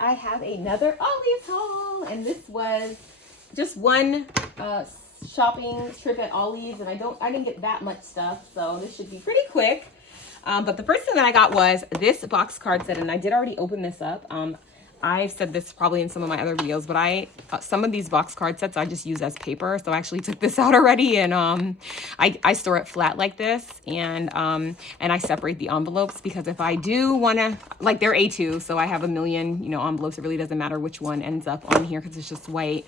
I have another Ollie's haul, and this was just one shopping trip at Ollie's, and I didn't get that much stuff, so this should be pretty quick. But the first thing that I got was this box card set, and I did already open this up. I've said this probably in some of my other videos, but some of these box card sets I just use as paper. So I actually took this out already, and I store it flat like this, and I separate the envelopes, because if I do want to, like, they're A2, so I have a million, you know, envelopes. It really doesn't matter which one ends up on here because it's just white.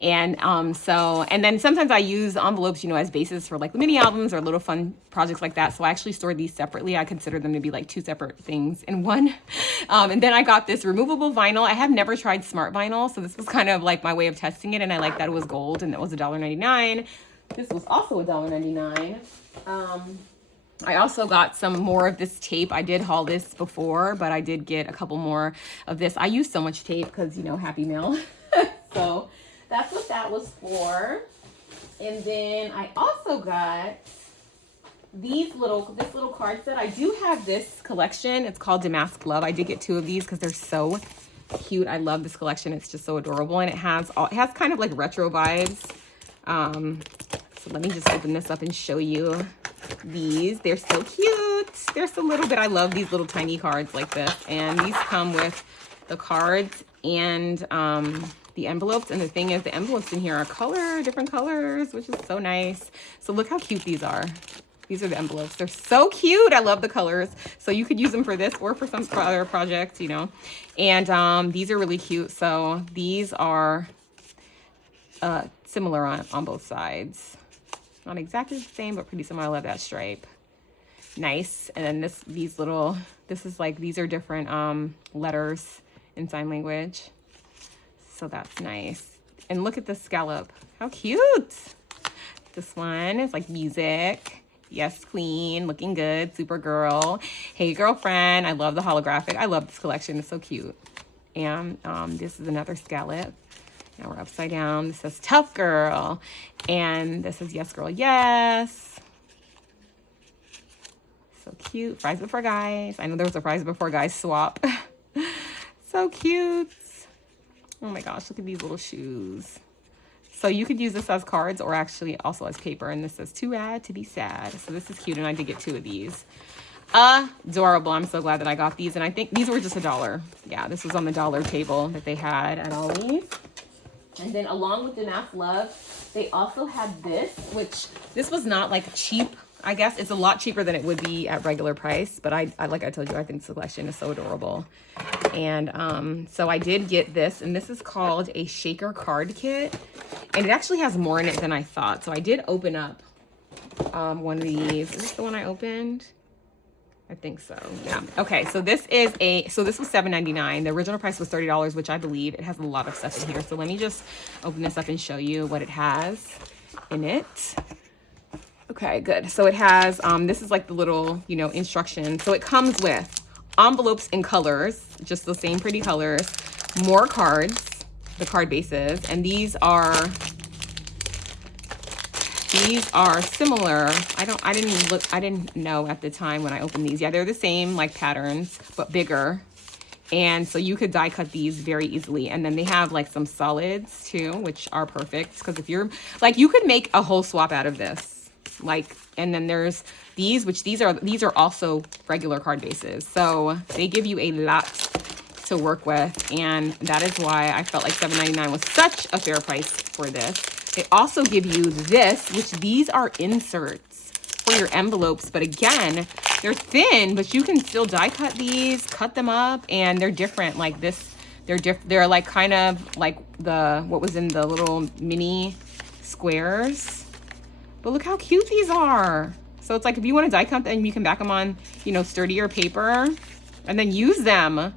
And and then sometimes I use envelopes, you know, as bases for like mini albums or little fun projects like that. So I actually store these separately. I consider them to be like two separate things in one. And then I got this removable vinyl. I have never tried smart vinyl, so this was kind of like my way of testing it. And I like that it was gold and it was $1.99. This was also $1.99. I also got some more of this tape. I did haul this before, but I did get a couple more of this. I use so much tape because, you know, Happy Mail. So that's what that was for. And then I also got this little card set. I do have this collection. It's called Damask Love. I did get 2 of these because they're so cute. I love this collection. It's just so adorable, and it has kind of like retro vibes. So let me just open this up and show you these. They're so cute. They're so little, but I love these little tiny cards like this. And these come with the cards and the envelopes. And the thing is, the envelopes in here are different colors, which is so nice. So look how cute these are. These are the envelopes. They're so cute. I love the colors. So you could use them for this or for some other projects, you know. And these are really cute. So these are similar on both sides. Not exactly the same, but pretty similar. I love that stripe. Nice. And then these are different letters in sign language. So that's nice. And look at the scallop. How cute. This one is like music. Yes, queen. Looking good. Super girl. Hey, girlfriend. I love the holographic. I love this collection. It's so cute. And this is another scallop. Now we're upside down. This says tough girl. And this says yes, girl, yes. So cute. Fries before guys. I know there was a fries before guys swap. So cute. Oh my gosh, look at these little shoes. So you could use this as cards or actually also as paper. And this says too rad to be sad. So this is cute, and I did get 2 of these. Adorable. I'm so glad that I got these. And I think these were just $1. Yeah, this was on the dollar table that they had at Ollie's. And then along with Damask Love, they also had this, which this was not like cheap. I guess it's a lot cheaper than it would be at regular price, but I like I told you, I think the collection is so adorable. And so I did get this, and this is called a shaker card kit, and it actually has more in it than I thought. So I did open up one of these. Is this the one I opened? I think so. Yeah. Okay. So this was $7.99. The original price was $30, which I believe. It has a lot of stuff in here. So let me just open this up and show you what it has in it. Okay, good. So it has, this is like the little, you know, instruction. So it comes with envelopes in colors, just the same pretty colors, more cards, the card bases, and these are similar. I didn't know at the time when I opened these. Yeah, they're the same like patterns, but bigger. And so you could die cut these very easily. And then they have like some solids too, which are perfect. Because if you're like, you could make a whole swap out of this. Like, and then there's these, which these are also regular card bases. So they give you a lot to work with. And that is why I felt like $7.99 was such a fair price for this. They also give you this, which these are inserts for your envelopes. But again, they're thin, but you can still die cut these, cut them up, and they're different. Like this, they're like kind of like what was in the little mini squares. But look how cute these are. So it's like if you want to die cut them, you can back them on, you know, sturdier paper and then use them.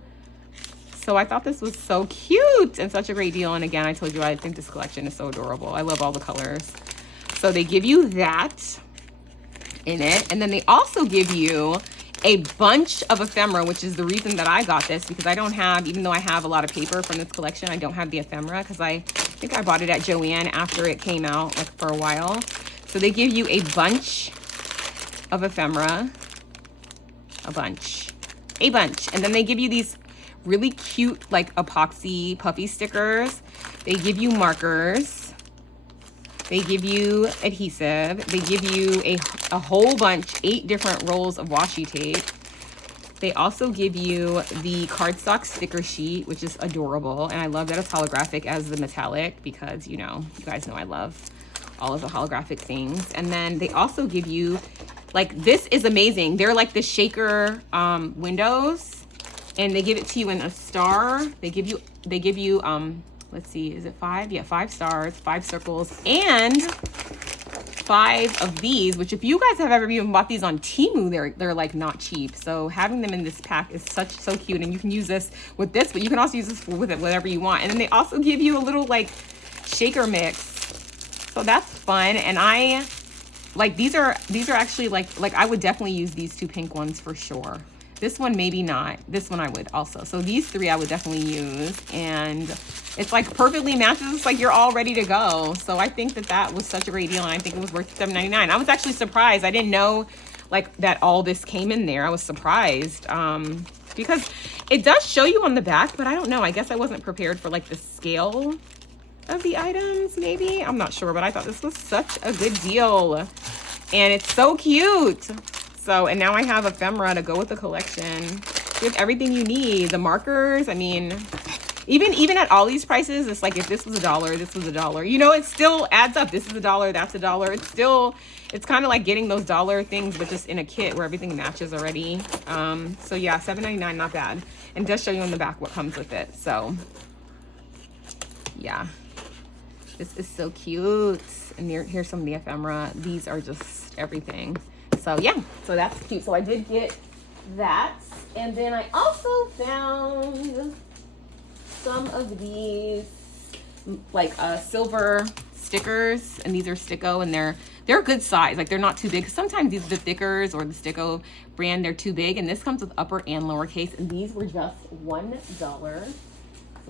So I thought this was so cute and such a great deal. And again, I told you, I think this collection is so adorable. I love all the colors. So they give you that in it. And then they also give you a bunch of ephemera, which is the reason that I got this, because I don't have, even though I have a lot of paper from this collection, I don't have the ephemera because I think I bought it at Joann after it came out, like for a while. So they give you a bunch of ephemera, a bunch. And then they give you these really cute like epoxy puffy stickers. They give you markers. They give you adhesive. They give you a whole bunch, 8 different rolls of washi tape. They also give you the cardstock sticker sheet, which is adorable. And I love that it's holographic as the metallic because, you know, you guys know I love all of the holographic things. And then they also give you, like, this is amazing. They're like the shaker windows, and they give it to you in a star. They give you, let's see, is it 5? Yeah, 5 stars, 5 circles, and 5 of these, which if you guys have ever even bought these on Temu, they're like not cheap. So having them in this pack is so cute, and you can use this with this, but you can also use this with it whatever you want. And then they also give you a little like shaker mix, so that's fun. And I like these are actually like I would definitely use these 2 pink ones for sure. This one maybe not. This one I would also. So these 3 I would definitely use, and it's like perfectly matches. It's like you're all ready to go. So I think that was such a great deal, and I think it was worth $7.99. I was actually surprised. I didn't know like that all this came in there. I was surprised because it does show you on the back, but I don't know. I guess I wasn't prepared for like the scale of the items. Maybe I'm not sure, but I thought this was such a good deal, and it's so cute. So, and now I have ephemera to go with the collection. You have everything you need. The markers, I mean, even at Ollie's prices, it's like if this was $1, this was $1. You know, it still adds up. This is $1, that's $1. It's still, it's kind of like getting those dollar things, but just in a kit where everything matches already. So yeah, $7.99, not bad. And it does show you on the back what comes with it. So yeah, this is so cute. And here's some of the ephemera. These are just everything. So yeah, so that's cute. So I did get that. And then I also found some of these like silver stickers, and these are Sticko, and they're good size. Like they're not too big. Sometimes these the thickers or the Sticko brand, they're too big, and this comes with upper and lowercase, and these were just $1. So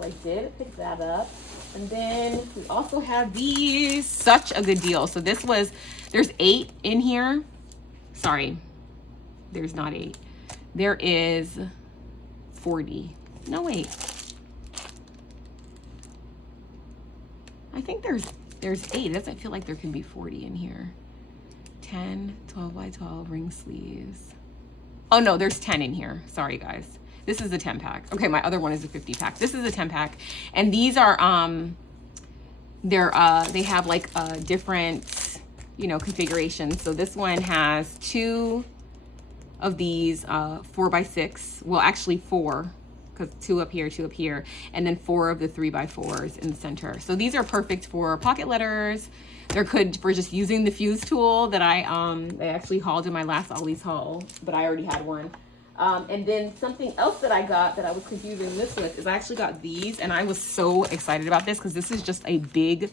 I did pick that up. And then we also have these, such a good deal. So this was, there's 8 in here. Sorry, there's not 8. There is 40. No, wait. I think there's 8. It doesn't feel like there can be 40 in here. 10, 12 by 12 ring sleeves. Oh no, there's 10 in here. Sorry guys. This is a 10 pack. Okay, my other one is a 50 pack. This is a 10 pack. And these are, they have like different, you know, configurations. So this one has 2 of these 4x6. Well, actually 4, because 2 up here, 2 up here, and then 4 of the 3x4s in the center. So these are perfect for pocket letters. They're good for just using the fuse tool that I actually hauled in my last Ollie's haul, but I already had one. And then something else that I got that I was confusing this with is I actually got these, and I was so excited about this because this is just a big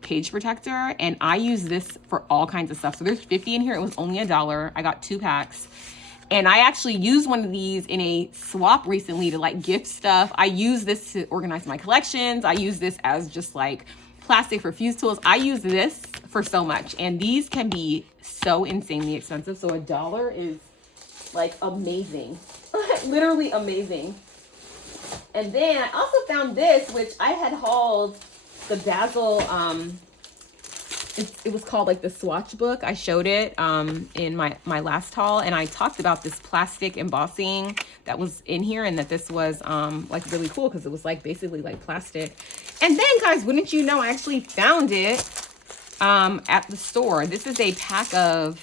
page protector, and I use this for all kinds of stuff. So there's 50 in here. It was only $1. I got 2 packs, and I actually used one of these in a swap recently to like gift stuff. I use this to organize my collections. I use this as just like plastic for fuse tools. I use this for so much, and these can be so insanely expensive. So $1 is like amazing. Literally amazing. And then I also found this, which I had hauled, the Basil, it was called like the swatch book. I showed it in my last haul, and I talked about this plastic embossing that was in here, and that this was like really cool because it was like basically like plastic. And then guys, wouldn't you know, I actually found it at the store. This is a pack of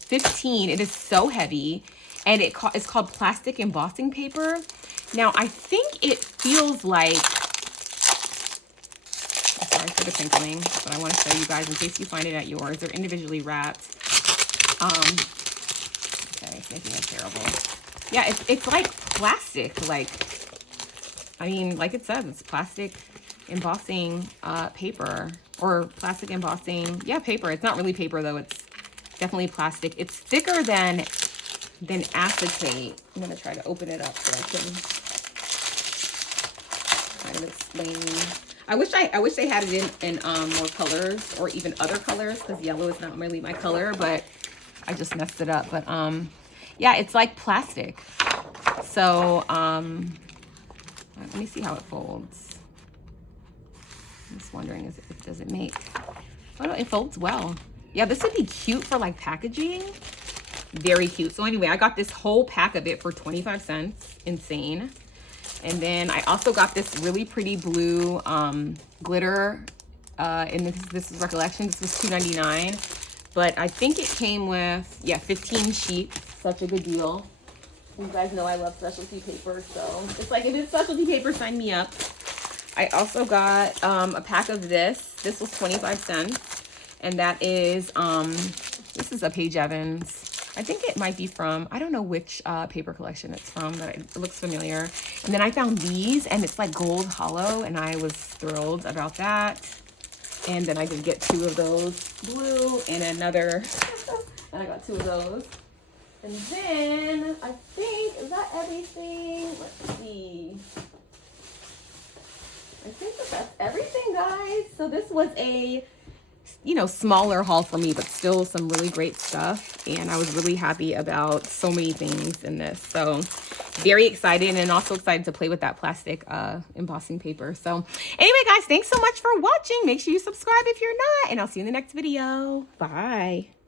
15. It is so heavy, and it's called plastic embossing paper. Now I think it feels like, sorry for the crinkling, but I want to show you guys in case you find it at yours. They're individually wrapped. Okay, it's making it terrible. Yeah, it's like plastic. Like, I mean, like it says, it's plastic embossing paper, or plastic embossing, yeah, paper. It's not really paper though. It's definitely plastic. It's thicker than acetate. I'm gonna try to open it up so I can kind of explain. I wish they had it in more colors, or even other colors, because yellow is not really my color, but I just messed it up. But yeah, it's like plastic. So Let me see how it folds. I'm just wondering, does it make, oh no, it folds well. Yeah, this would be cute for like packaging. Very cute. So anyway, I got this whole pack of it for 25 cents. Insane. And then I also got this really pretty blue glitter. And this is Recollection. This was $2.99. But I think it came with, yeah, 15 sheets. Such a good deal. You guys know I love specialty paper. So it's like, if it's specialty paper, sign me up. I also got a pack of this. This was 25 cents. And that is, this is a Paige Evans. I think it might be from, I don't know which paper collection it's from, but it looks familiar. And then I found these, and it's like gold hollow, and I was thrilled about that. And then I did get 2 of those, blue and another, and I got 2 of those. And then I think, is that everything? Let's see. I think that's everything, guys. So this was a, you know, smaller haul for me, but still some really great stuff. And I was really happy about so many things in this. So very excited, and also excited to play with that plastic embossing paper. So anyway, guys, thanks so much for watching. Make sure you subscribe if you're not, and I'll see you in the next video. Bye.